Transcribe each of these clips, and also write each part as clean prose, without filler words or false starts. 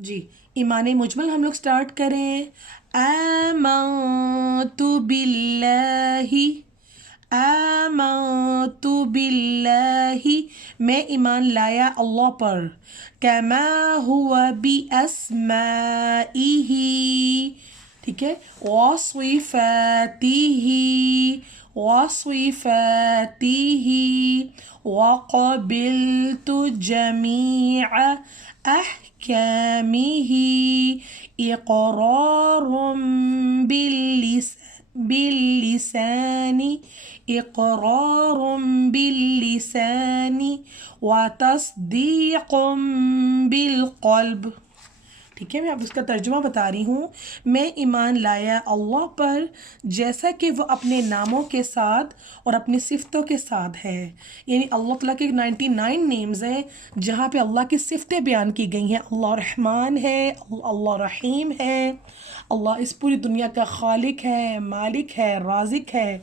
جی ایمان مجمل ہم لوگ سٹارٹ کریں. آمنت باللہ، آمنت باللہ، میں ایمان لایا اللہ پر. کما ہوا باسمائہ، ٹھیک ہے، وصفاتہ، وصفاتہ، وقبلت جمیع احکامہ، اقرار باللسان، اقرار باللسان، وتصدیق بالقلب. ٹھیک ہے، میں اب اس کا ترجمہ بتا رہی ہوں. میں ایمان لایا اللہ پر جیسا کہ وہ اپنے ناموں کے ساتھ اور اپنی صفتوں کے ساتھ ہے. یعنی اللہ تعالیٰ کے 99 نیمز ہیں جہاں پہ اللہ کی صفتیں بیان کی گئی ہیں. اللہ رحمان ہے، اللہ رحیم ہے، اللہ اس پوری دنیا کا خالق ہے، مالک ہے، رازق ہے.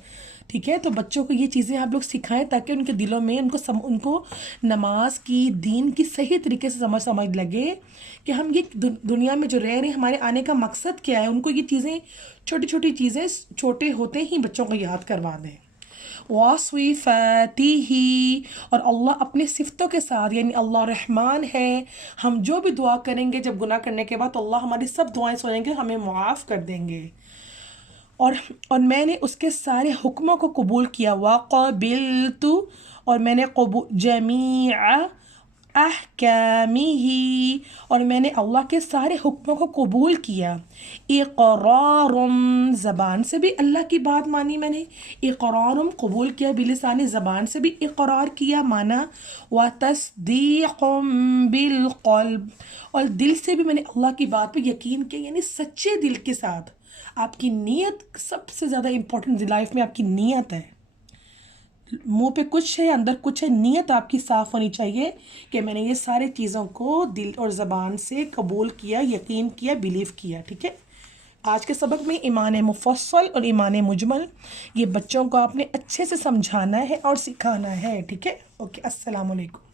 ٹھیک ہے، تو بچوں کو یہ چیزیں آپ لوگ سکھائیں تاکہ ان کے دلوں میں ان کو نماز کی، دین کی صحیح طریقے سے سمجھ لگے کہ ہم یہ دنیا میں جو رہ رہے ہیں، ہمارے آنے کا مقصد کیا ہے. ان کو یہ چیزیں، چھوٹی چھوٹی چیزیں چھوٹے ہوتے ہی بچوں کو یاد کروا دیں. وصفاتہ، اور اللہ اپنے صفتوں کے ساتھ، یعنی اللہ رحمان ہے. ہم جو بھی دعا کریں گے جب گناہ کرنے کے بعد، تو اللہ ہماری سب دعائیں سنیں گے، ہمیں معاف کر دیں گے. اور میں نے اس کے سارے حکموں کو قبول کیا. وقبلت، اور میں نے جمیع احکامہ، اور میں نے اللہ کے سارے حکموں کو قبول کیا. اقرار، زبان سے بھی اللہ کی بات مانی میں نے، اقرار قبول کیا، بلسانی زبان سے بھی اقرار کیا، مانا. وتصدیق بالقلب، اور دل سے بھی میں نے اللہ کی بات پہ یقین کیا، یعنی سچے دل کے ساتھ. آپ کی نیت سب سے زیادہ امپورٹنٹ لائف میں، آپ کی نیت ہے. منہ پہ کچھ ہے، اندر کچھ ہے. نیت آپ کی صاف ہونی چاہیے کہ میں نے یہ سارے چیزوں کو دل اور زبان سے قبول کیا، یقین کیا، بیلیو کیا. ٹھیک ہے، آج کے سبق میں ایمان مفصل اور ایمان مجمل، یہ بچوں کو آپ نے اچھے سے سمجھانا ہے اور سکھانا ہے. ٹھیک ہے، اوکے، السلام علیکم.